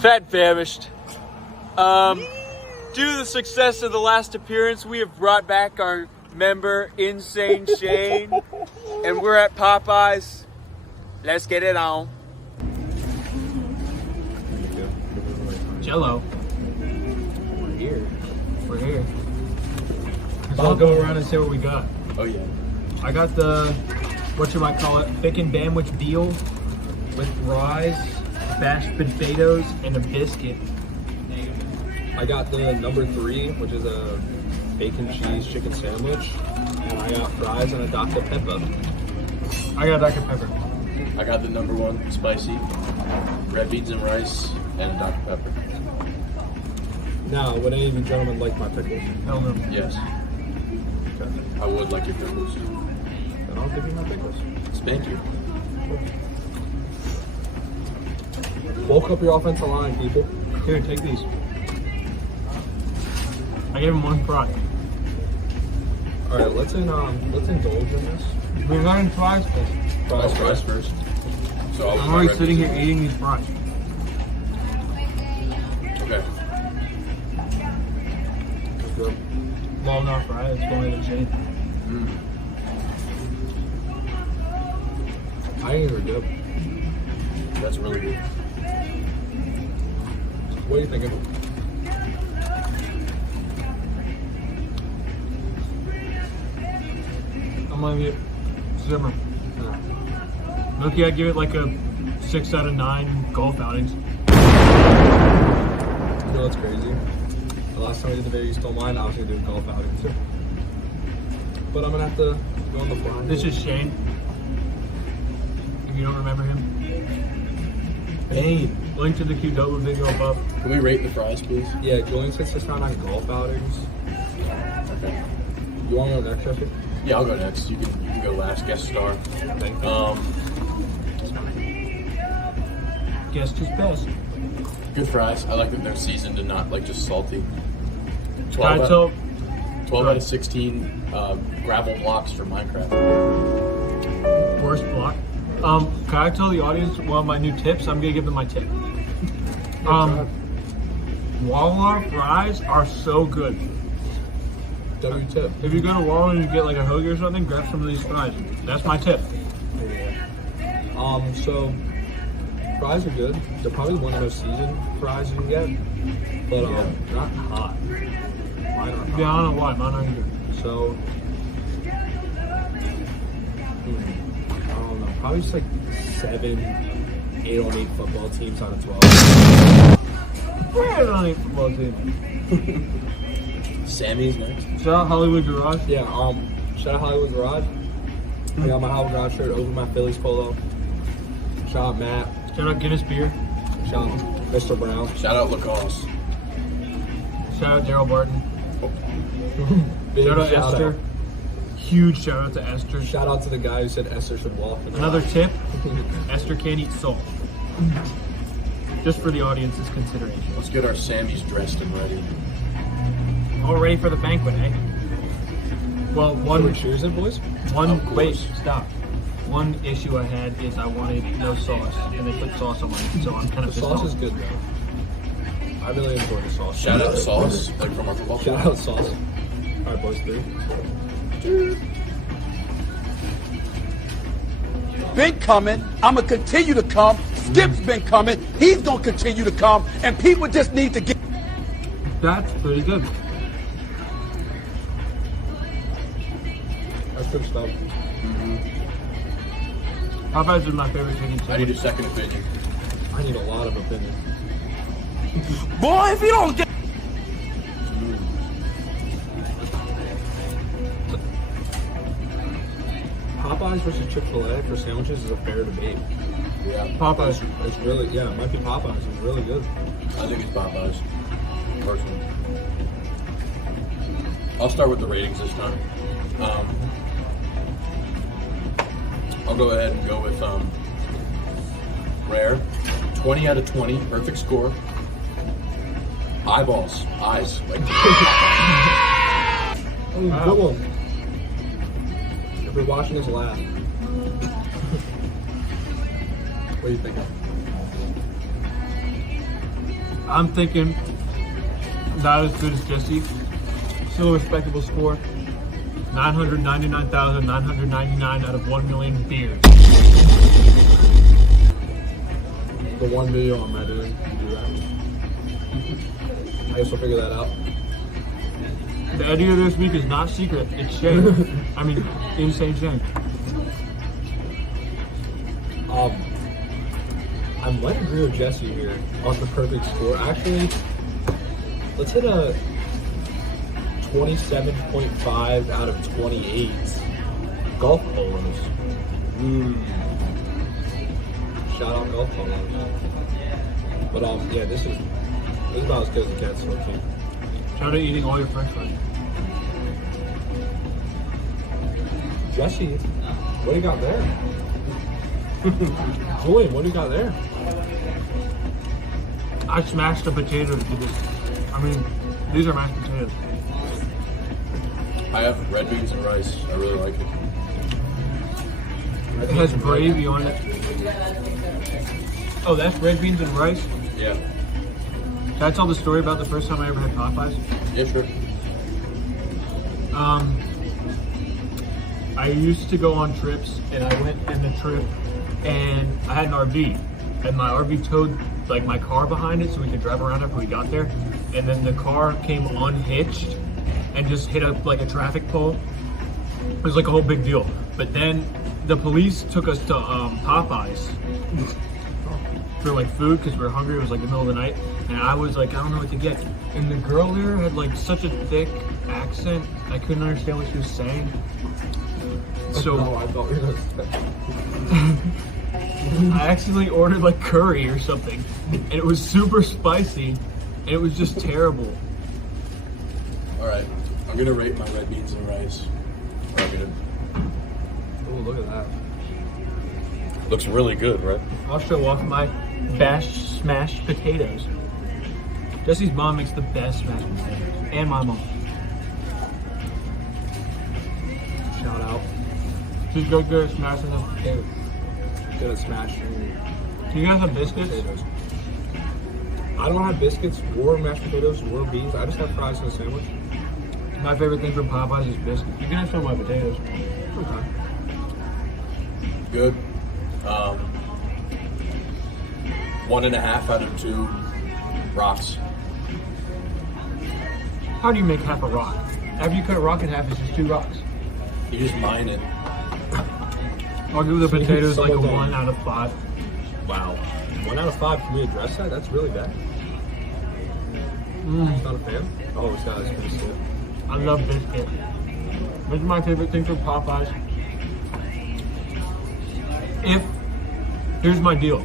Fat and famished. Due to the success of the last appearance, we have brought back our member, Insane Shayne, and we're at Popeyes. Let's get it on. Jello. We're here. We're here. So I'll go around and say what we got. Oh yeah. I got the, what you might call it, bacon bandwich veal with fries, mashed potatoes, and a biscuit. I got the number 3, which is a bacon cheese chicken sandwich, and I got fries and a Dr. Pepper. I got Dr. Pepper. I got the number 1 spicy, red beans and rice, and Dr. Pepper. Now, would any of you gentlemen like my pickles? Hell no. Yes, Okay. I would like your pickles. Then I'll give you my pickles. Thank you. Bulk up your offensive line, people. Here, take these. I gave him 1 fry. All right, let's indulge in this. We're going fries first. Fries first. So I'll I'm already sitting here eating these fries. Okay. That's good. Well, not fries, it's going to Shayne. I think they're good. That's really good. What are you thinking? I'm gonna get simmer. Loki, I give it like a 6 out of 9 golf outings. You know what's crazy? The last time I did the video, you stole mine. I was gonna do a golf outing too. But I'm gonna have to go on the fly. This is Shayne. If you don't remember him. Hey. Link to the QW video above. Can we rate the fries, please? Yeah, Julian sits this time on golf outings. Okay. You want to go next, Jesse? Yeah, I'll go next. You can go last. Guest star. Thank you. Guess who's best? Good fries. I like that they're seasoned and not like just salty. Alright, so 12 out of 16 gravel blocks for Minecraft. worst block. Can I tell the audience one of my new tips? I'm gonna give them my tip. Wawa fries are so good. W tip. If you go to Wawa and you get like a hoagie or something, grab some of these fries. That's my tip. So fries are good. They're probably one of those seasoned fries you can get, but they're not hot. Mine are hot. Yeah, I don't know why. Mine aren't good. So I don't know. Probably just like 7, 8 on 8 football teams out of 12. We're on a football team. Sammy's next. Shout out Hollywood Garage. Yeah. Shout out Hollywood Garage. I got my Hollywood Garage shirt over my Phillies polo. Shout out Matt. Shout out Guinness Beer. Shout out Mr. Brown. Shout out Lacoste. Shout out Daryl Barton. Big Shout out shout Esther. Huge shout out to Esther. Shout out to the guy who said Esther should walk. Another tip, Esther can't eat salt. Just for the audience's consideration. Let's get our Sammys dressed and ready. All ready for the banquet, eh? Well, Should we choose it, boys? wait, stop. One issue I had is I wanted no sauce, and they put sauce on mine, so I'm kind of The sauce is good though. I really enjoy the sauce. Shout out Sauce, like from our football. Shout out sauce. All right, boys, 3. Been coming. I'm gonna continue to come. Skip's been coming. He's gonna continue to come, and people just need to get. That's pretty good. That's good stuff. Popeyes is my favorite chicken I need sandwich. a second opinion. I need a lot of opinion. Boy, if you don't get. Popeyes versus Chick-fil-A for sandwiches is a fair debate. Yeah. Popeyes. It's really, yeah, it might be Popeyes. It's really good. I think it's Popeyes. Personally. I'll start with the ratings this time. I'll go ahead and go with Rare. 20 out of 20. Perfect score. Eyeballs. Eyes. Like Oh, good one. If you're watching this laugh. What are you thinking? I'm thinking not as good as Jesse. Still a respectable score. 999,999 out of 1 million beers. The one video on Reddit, you do that. I guess we'll figure that out. The idea of this week is not secret. It's Shayne. I mean, Insane Shayne. I might agree with Jesse here on the perfect score. Actually, let's hit a 27.5 out of 28 golf polos. Shout out golf polos. But yeah, this is about as good as it gets. So okay. Shout out eating all your French fries. Jesse, what do you got there? Julian, what do you got there? I smashed the potatoes with this. I mean, these are mashed potatoes. I have red beans and rice. I really like it. It has gravy on it. Oh, that's red beans and rice? Yeah. Can I tell the story about the first time I ever had Popeyes? Yeah, sure. I used to go on trips, and I went in the trip, and I had an RV, and my RV towed like my car behind it so we could drive around after we got there, and then the car came unhitched and just hit up like a traffic pole. It was like a whole big deal. But then the police took us to Popeyes for like food because we were hungry. It was like the middle of the night, and I was like, I don't know what to get. And the girl there had like such a thick accent, I couldn't understand what she was saying. So No, I thought we were I accidentally ordered like curry or something, and it was super spicy, and it was just terrible. All right, I'm gonna rate my red beans and rice. I'm gonna. Oh, look at that. Looks really good, right? I'll show off my smashed potatoes. Jesse's mom makes the best smashed potatoes, and my mom. Shout out. She's good at smashing those potatoes. Good at smashing Do you guys have biscuits? potatoes. I don't have biscuits or mashed potatoes or beans. I just have fries and a sandwich. My favorite thing from Popeyes is biscuits. You can have some of my potatoes. Okay. Good. 1.5 out of 2 rocks. How do you make half a rock? After you cut a rock in half, it's just 2 rocks. You just mine it. I'll give the potatoes like a Someone 1 out of 5. Wow. 1 out of 5. Can we address that? That's really bad. Not a fan? Oh, this guy's pretty sick. I love biscuit. This is my favorite thing from Popeyes. Here's my deal.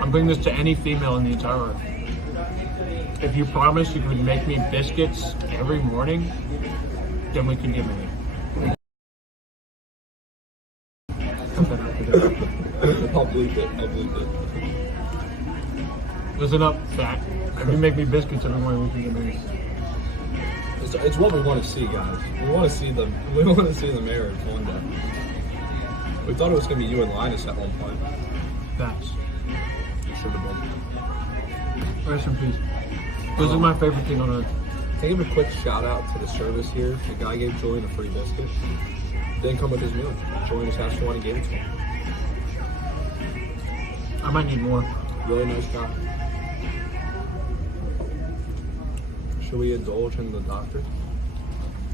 I'm bringing this to any female in the entire earth. If you promise you could make me biscuits every morning, then we can get married. I'll bleep it. I'll bleep it. Listen up, fat. If you make me biscuits every morning, we can get married. It's what we want to see, guys. We want to see the marriage one day. We thought it was gonna be you and Linus at one point. Facts. It should have been. Rest in peace. This is my favorite thing on earth. Can I give a quick shout out to the service here? The guy gave Julian a free biscuit. Didn't come with his meal. Julian just asked for one and gave it to him. I might need more. Really nice guy. Should we indulge in the doctor?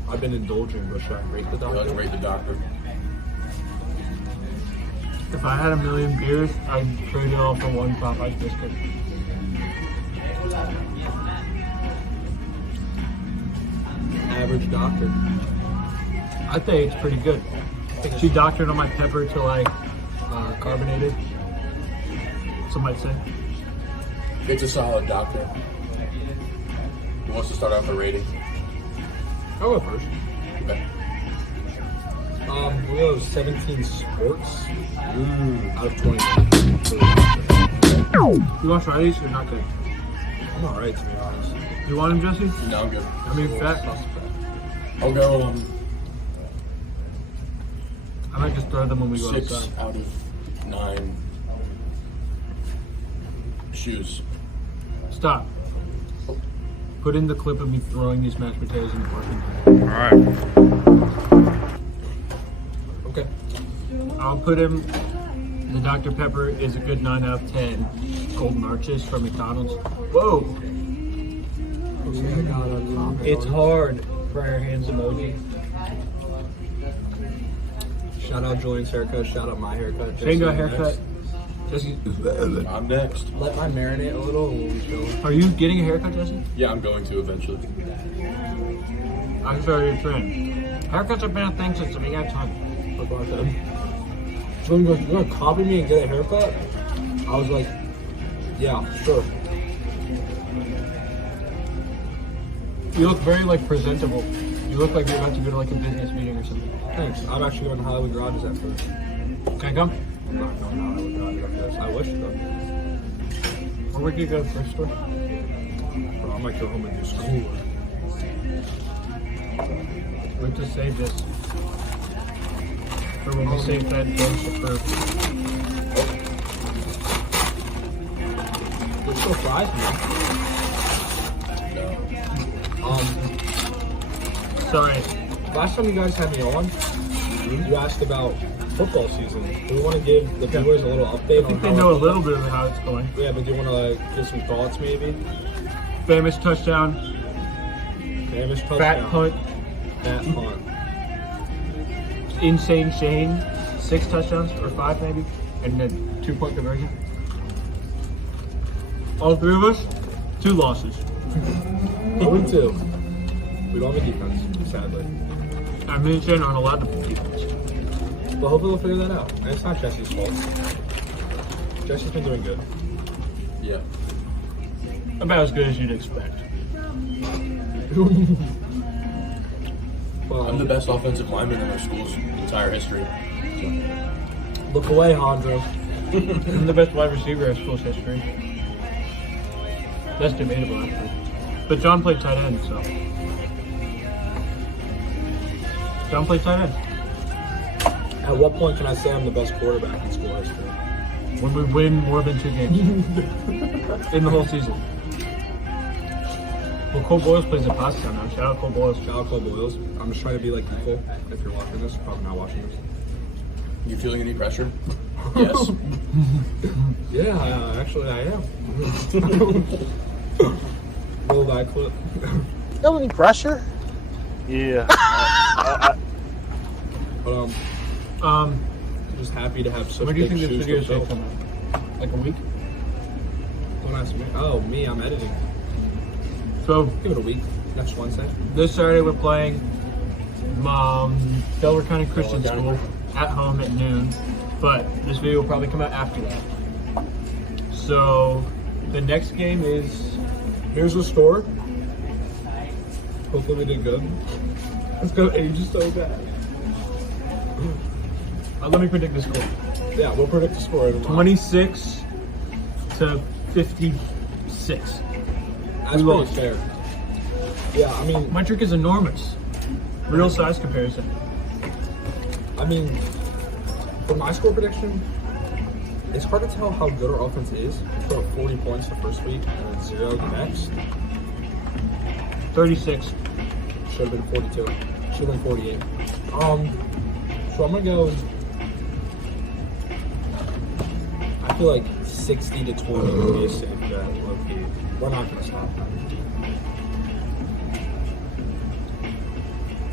I've been indulging, but should I rate the doctor? Let's rate the doctor. If I had 1 million beers, I'd trade it all for 1 Popeyes biscuit. Average doctor. I think it's pretty good. She doctored on my pepper till I carbonated. Some might say. It's a solid doctor. Who wants to start off a rating? I'll go first. Okay. We have 17 sports out of 20. You want to try these? They're not good. I'm alright, to be honest. You want them, Jesse? No, I'm good. I mean, fat. I'll go I might just throw them when we go 6 outside. out of 9 shoes. Stop. Put in the clip of me throwing these mashed potatoes in the parking lot. Alright. Okay. I'll put him. The Dr. Pepper is a good 9 out of 10. Golden Arches from McDonald's. Whoa! Okay, I got a comment. It's hard. Prayer hands emoji. Shout out Julian's haircut. Shout out my haircut. Shayne got a Jesse's haircut. next. Jesse, I'm next. Let mine marinate a little. We'll be chilling. are you getting a haircut, Jesse? Yeah, I'm going to eventually. I'm sorry, your friend. Haircuts have been a thing since the beginning of time. That's what I said. Julian goes, "You're gonna copy me and get a haircut?" I was like, "Yeah, sure." You look very like presentable. You look like you're about to go to like a business meeting or something. Thanks. I'm actually going to Hollywood Garages at first. Can I come? I'm not going to Hollywood Garages after this. I wish though. Or we could go to the first store. Bro, I might go home and do schoolwork. We have to save this. For when we save that goes to proof. There's still fries, man. Sorry. Last time you guys had me on, you asked about football season. Do we want to give the viewers a little update I on think how they know a little bit of how it's going. Yeah, but do you want to like give some thoughts maybe? Famished touchdown. Famous touchdown. Fat punt. Fat punt. Insane Shayne. 6 touchdowns or 5 maybe. And then 2-point conversion. All 3 of us, 2 losses. 0-2. We don't have a defense, sadly. I mean, Shayne aren't allowed to play defense. But hopefully we'll figure that out. And it's not Jesse's fault. Jesse's been doing good. Yeah. About as good as you'd expect. Well, I'm the best offensive lineman in our school's entire history. look away, Hondro. I'm the best wide receiver in school's history. That's debatable, actually. But John played tight end, so. John played tight end. At what point can I say I'm the best quarterback in school history? When we win more than 2 games in the whole season. Well, Cole Boyles plays the pasta now. Shout out Cole Boyles. Shout out Cole Boyles. I'm just trying to be like equal. If you're watching this, probably not watching this. You feeling any pressure? Yes. Yeah, actually I am. Roll that clip. Feel any pressure? Yeah. But just happy to have such When do you big think this shoes video to is fill. going to come out? Like a week? Don't ask me. Oh, me, I'm editing. So, Give it a week. Next Wednesday. this Saturday we're playing Delaware County Christian Delaware School County. at home at noon. But this video will probably come out after that. So, the next game is... Here's the score. Hopefully we did good. Let's go age so bad. let me predict the score. Yeah, we'll predict the score. 26 to 56. That's we pretty lost. fair. Yeah, I mean, My trick is enormous. Real size comparison. for my score prediction, it's hard to tell how good our offense is. We put up 40 points the first week and then 0 the next. 36. Should have been 42. Should have been 48. So I'm gonna go. I feel like 60 to 20 would be a safe bet. Low key. We're not gonna stop.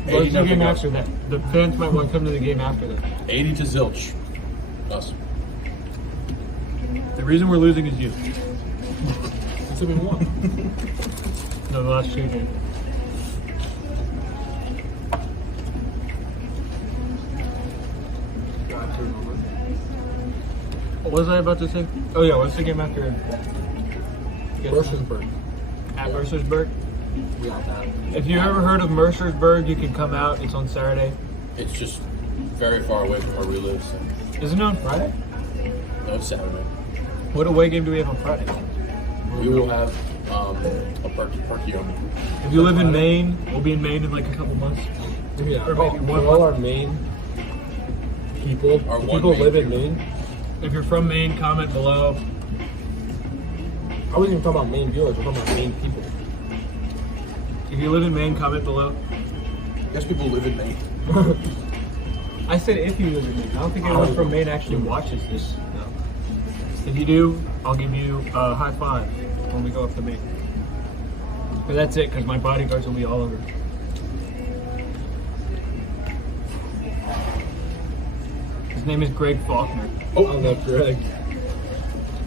What's the 80-0 game us. after that? The fans might want to come to the game after that. 80 to zilch. Us. The reason we're losing is you. It's a big one. No, the last 2 games. What was I about to say? Oh yeah, what's the game after? Mercersburg. At Mercersburg. We got that. If you ever heard of Mercersburg, you can come out. It's on Saturday. It's just very far away from where we live. So. Isn't it on Friday? No, it's Saturday. What away game do we have on Friday? We will have a Perkiomi. If you live in Maine, we'll be in Maine in like a couple months. Yeah. Or maybe one all month. our main people. Our the one people main live in people. Maine. If you're from Maine, comment below. I wasn't even talking about Maine viewers. We're talking about Maine people. If you live in Maine, comment below. I guess people live in Maine. I said if you live in Maine. I don't think anyone from Maine actually watches this. No. If you do, I'll give you a high five when we go up to Maine. But that's it, because my bodyguards will be all over. His name is Greg Faulkner. Oh, I love Greg.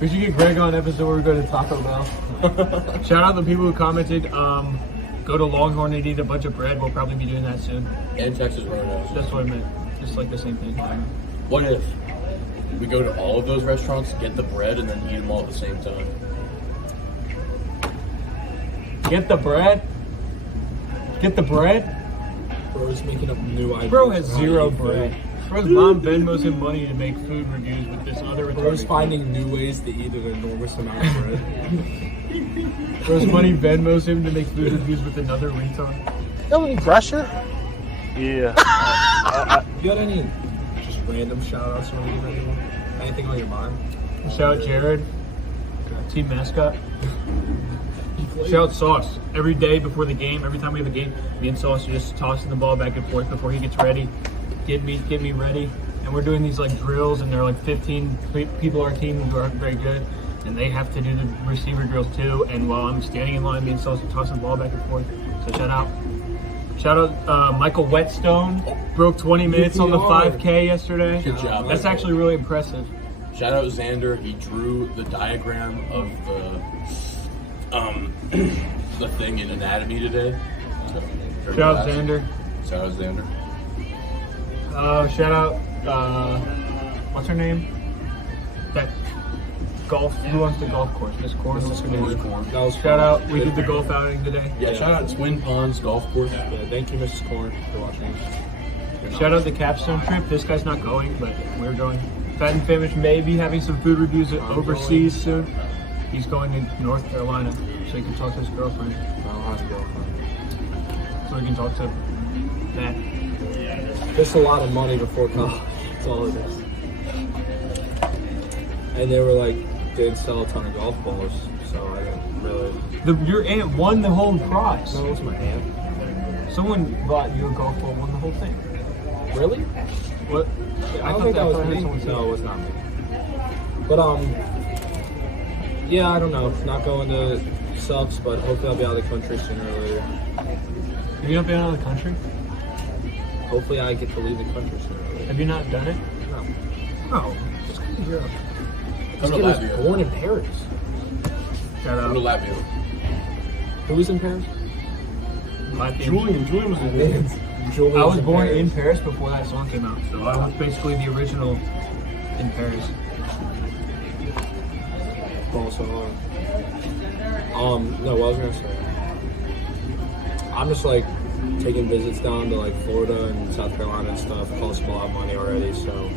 We should get Greg on episode where we go to Taco Bell. Shout out the people who commented. Go to Longhorn and eat a bunch of bread. We'll probably be doing that soon. And Texas Roadhouse. That's what I meant. Just like the same thing. What if we go to all of those restaurants, get the bread, and then eat them all at the same time? Get the bread. Get the bread. Bro's making up new ideas. Bro has on how to zero eat food. bread. Bro's mom Venmos him money to make food reviews with this other Bro's retarded. finding new ways to eat an enormous amount of bread. Bro's money Venmos him to make food reviews with another retard. Feel any pressure? You got any just random shout outs you want to give anyone? Anything on your mind? Shout out Jared, team mascot. Shout out Sauce. Every day before the game, every time we have a game, me and Sauce are just tossing the ball back and forth before he gets ready. Get me ready. And we're doing these like drills, and there are like 15 people on our team who aren't very good, and they have to do the receiver drills too. And while I'm standing in line, me and Sauce are tossing the ball back and forth. So shout out Michael Whetstone. Broke 20 minutes on the 5K yesterday. Good job. That's actually really impressive. Shout out Xander. He drew the diagram of the thing in anatomy today. So, Shout out Xander. Shout out Xander. Shout out, what's her name? That golf, who owns the golf course? Miss Corn. That was Shout out, we did the golf outing today. Yeah, shout out Twin Ponds Golf Course. Yeah, thank you, Mrs. Corn, for watching. Shout out the capstone trip. This guy's not going, but we're going. Fat and Famished may be having some food reviews overseas soon. He's going to North Carolina so he can talk to his girlfriend. I don't have a girlfriend. So he can talk to that. Just a lot of money before college. That's all it is. And they were like, didn't sell a ton of golf balls, so I didn't really. Your aunt won the whole prize. No, it was my aunt. Someone bought you a golf ball, won the whole thing. Really? What? I don't think that was me. No, it was not me. But yeah, I don't know. Not going to sucks, but hopefully I'll be out of the country sooner or later. Have you not been out of the country? Hopefully I get to leave the country sooner or later. Have you not done it? No. No. Just come to Europe. Come to This kid was Latvia. born in Paris. Shout Come to out. Latvia. Who was in Paris? Julian was the Julian I was born in Paris before that song came out, so I was basically the original in Paris. Also, no, what I was gonna say. I'm just like taking visits down to like Florida and South Carolina and stuff. Costs a lot of money already, so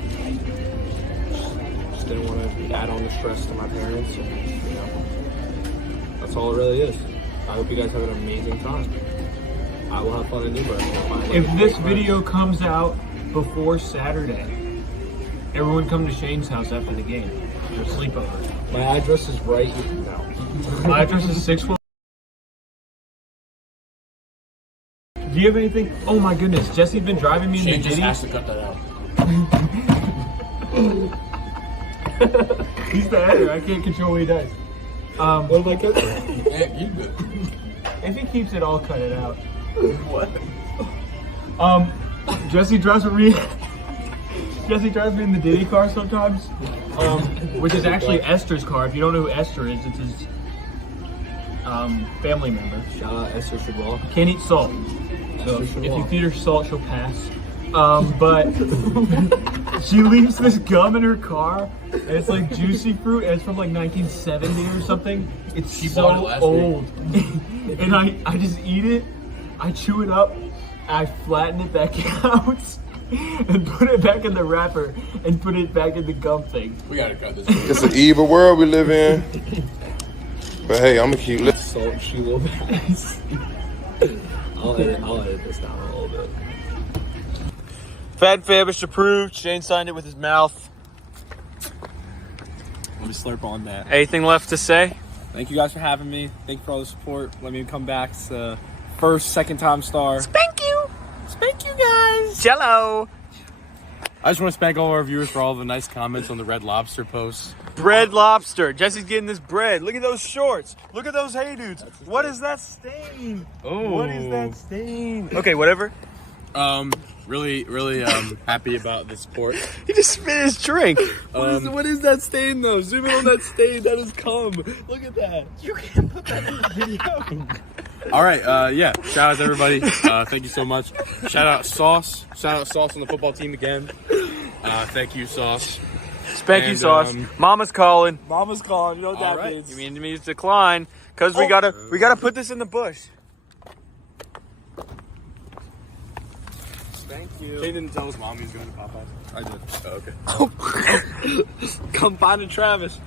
just didn't want to add on the stress to my parents. And, you know, that's all it really is. I hope you guys have an amazing time. I will have fun in Newburgh. If this video comes out before Saturday, everyone come to Shayne's house after the game. For sleepover. My address is right here now. My address is 6. Do you have anything? Oh my goodness, Jesse's been driving me in Shayne the just Diddy. has to cut that out. He's the editor. I can't control what he does. What am I cutting? Yeah, you good. If he keeps it, I'll cut it out. What? Jesse drives me. Jesse drives me in the Diddy car sometimes, which is actually Esther's car. If you don't know who Esther is, it's his family member. Shout out Esther Chabal. Can't eat salt, so Esther if you Chabal. feed her salt, she'll pass. But she leaves this gum in her car, and it's like juicy fruit, and it's from like 1970 or something. It's She so bought it last old, and I just eat it. I chew it up, I flatten it back out, and put it back in the wrapper, and put it back in the gum thing. We gotta cut this. It's an evil world we live in. But hey, I'm gonna keep listening. Salt and she will pass. I'll edit this down a little bit. Fat and Famished approved. Shayne signed it with his mouth. Let me slurp on that. Anything left to say? Thank you guys for having me. Thank you for all the support. Let me come back to first, second time star. Spank you. Spank you guys. Jello. I just want to spank all our viewers for all the nice comments on the Red Lobster posts. Bread lobster. Jesse's getting this bread. Look at those shorts. Look at those hey dudes. What is that stain? Oh. What is that stain? Okay, whatever. Really happy about the support. He just spit his drink. What is that stain though? Zoom in on that stain. That is cum. Look at that. You can't put that in the video. All right, yeah. Shout out to everybody. Thank you so much. Shout out Sauce. Shout out Sauce on the football team again. Thank you, Sauce. Spank you, And, Sauce. Mama's calling. Mama's calling. You know what All that right. means. You mean to me it's decline because we gotta put this in the bush. Thank you. Shayne didn't tell his mom he was going to Popeyes. I did. Oh, okay. Come find Travis.